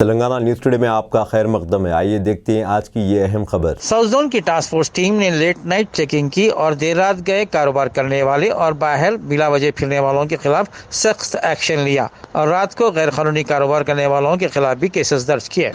Telangana news today में आपका खैर मकदम है। आइए देखते हैं आज की ये अहम खबर। साउथ जोन की टास्क फोर्स टीम ने लेट नाइट चेकिंग की और देर रात गए कारोबार करने वाले और बाहर बिला वजह फिरने वालों के खिलाफ सख्त एक्शन लिया और रात को गैर कानूनी कारोबार करने वालों के खिलाफ भी केसेस दर्ज किए।